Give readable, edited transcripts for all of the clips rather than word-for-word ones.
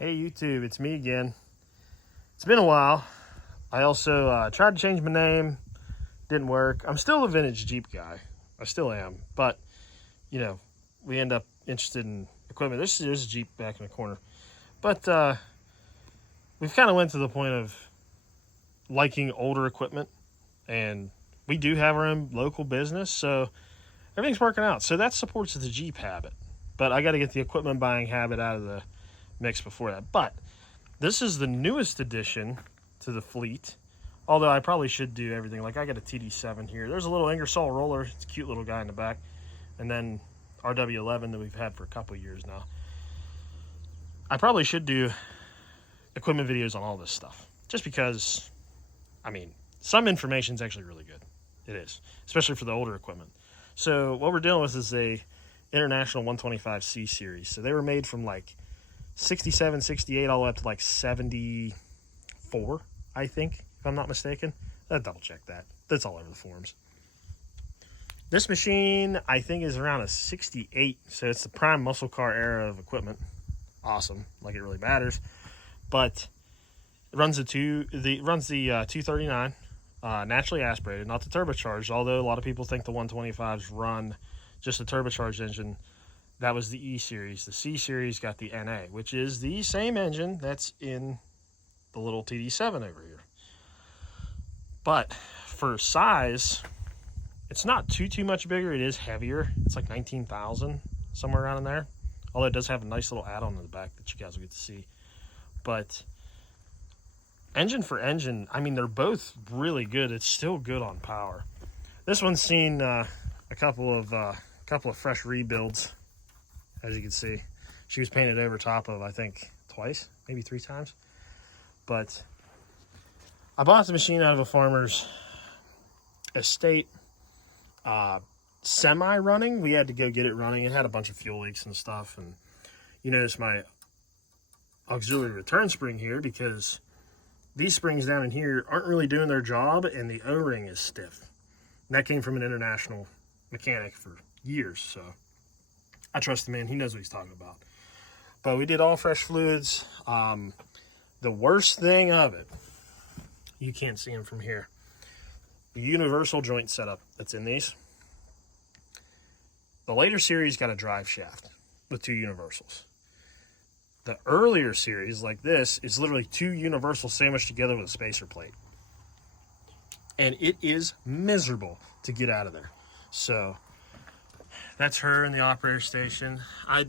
Hey YouTube, it's me again. It's been a while. I also tried to change my name, didn't work. I'm still a vintage Jeep guy. I still am, but you know, we end up interested in equipment. There's a Jeep back in the corner, but we've kind of went to the point of liking older equipment, and we do have our own local business, so everything's working out. So that supports the Jeep habit, but I got to get the equipment buying habit out of the mix before that. But this is the newest addition to the fleet, although I probably should do everything. Like I got a TD7 here. There's a little Ingersoll roller. It's a cute little guy in the back. And then RW11 that we've had for a couple of years now. I probably should do equipment videos on all this stuff, just because, I mean, some information is actually really good. It is, especially for the older equipment. So what we're dealing with is a International 125C series. So they were made from like 67, 68, all the way up to like 74, I think, if I'm not mistaken. I'll double check that. That's all over the forums. This machine, I think, is around a 68, so it's the prime muscle car era of equipment. Awesome, like it really matters. But it runs the 239, naturally aspirated, not the turbocharged, although a lot of people think the 125s run just a turbocharged engine. That was the E series. The C series got the NA, which is the same engine that's in the little TD7 over here. But for size, it's not too much bigger. It is heavier. It's like 19,000, somewhere around in there. Although it does have a nice little add-on in the back that you guys will get to see. But engine for engine, I mean, they're both really good. It's still good on power. This one's seen a couple of fresh rebuilds. As you can see, she was painted over top of, I think, twice, maybe 3 times. But I bought the machine out of a farmer's estate, semi-running. We had to go get it running. It had a bunch of fuel leaks and stuff. And you notice my auxiliary return spring here, because these springs down in here aren't really doing their job, and the O-ring is stiff. And that came from an international mechanic for years, so I trust the man. He knows what he's talking about. But we did all fresh fluids. The worst thing of it, you can't see them from here, the universal joint setup that's in these. The later series got a drive shaft with 2 universals. The earlier series, like this, is literally 2 universals sandwiched together with a spacer plate. And it is miserable to get out of there. So that's her in the operator station. I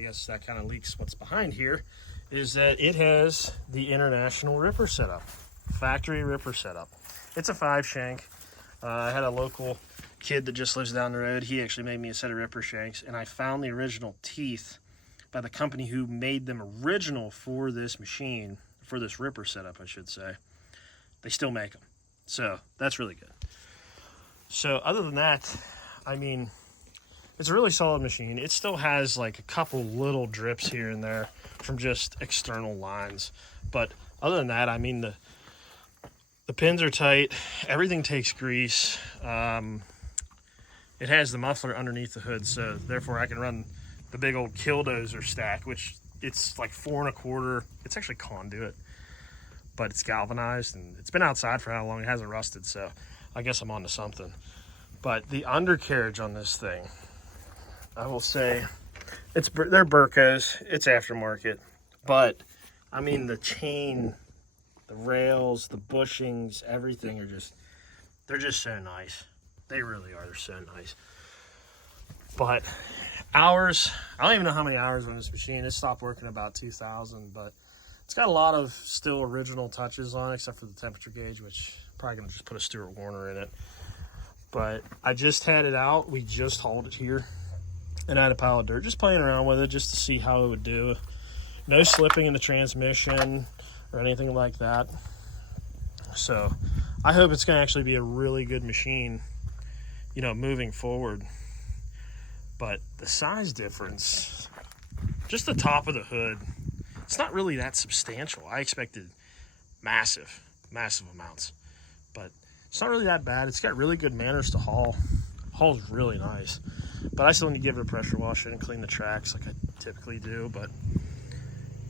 guess that kind of leaks what's behind here, is that it has the international ripper setup, factory ripper setup. It's a 5-shank. I had a local kid that just lives down the road. He actually made me a set of ripper shanks, and I found the original teeth by the company who made them original for this machine, for this ripper setup, I should say. They still make them. So that's really good. So other than that, I mean, it's a really solid machine. It still has like a couple little drips here and there from just external lines. But other than that, I mean, the pins are tight. Everything takes grease. It has the muffler underneath the hood, so therefore I can run the big old Killdozer stack, which it's like 4 1/4. It's actually conduit, but it's galvanized, and it's been outside for how long. It hasn't rusted, so I guess I'm onto something. But the undercarriage on this thing, I will say, they're Burcos. It's aftermarket. But, I mean, the chain, the rails, the bushings, everything they're just so nice. They really are. They're so nice. But hours, I don't even know how many hours on this machine. It stopped working about 2000, but it's got a lot of still original touches on it, except for the temperature gauge, which I'm probably going to just put a Stuart Warner in it. But I just had it out. We just hauled it here, and I had a pile of dirt, just playing around with it just to see how it would do. No slipping in the transmission or anything like that. So I hope it's going to actually be a really good machine, moving forward. But the size difference, just the top of the hood, it's not really that substantial. I expected massive amounts, but it's not really that bad. It's got really good manners to haul. Haul's really nice. But I still need to give it a pressure wash and clean the tracks like I typically do. But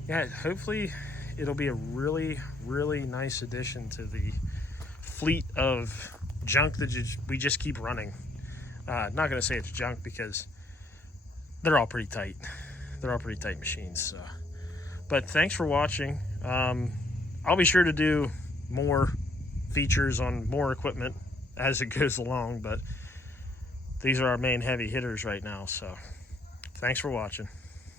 yeah, hopefully it'll be a really, really nice addition to the fleet of junk that we just keep running. Not going to say it's junk because they're all pretty tight. They're all pretty tight machines. But thanks for watching. I'll be sure to do more features on more equipment as it goes along, but these are our main heavy hitters right now. So thanks for watching.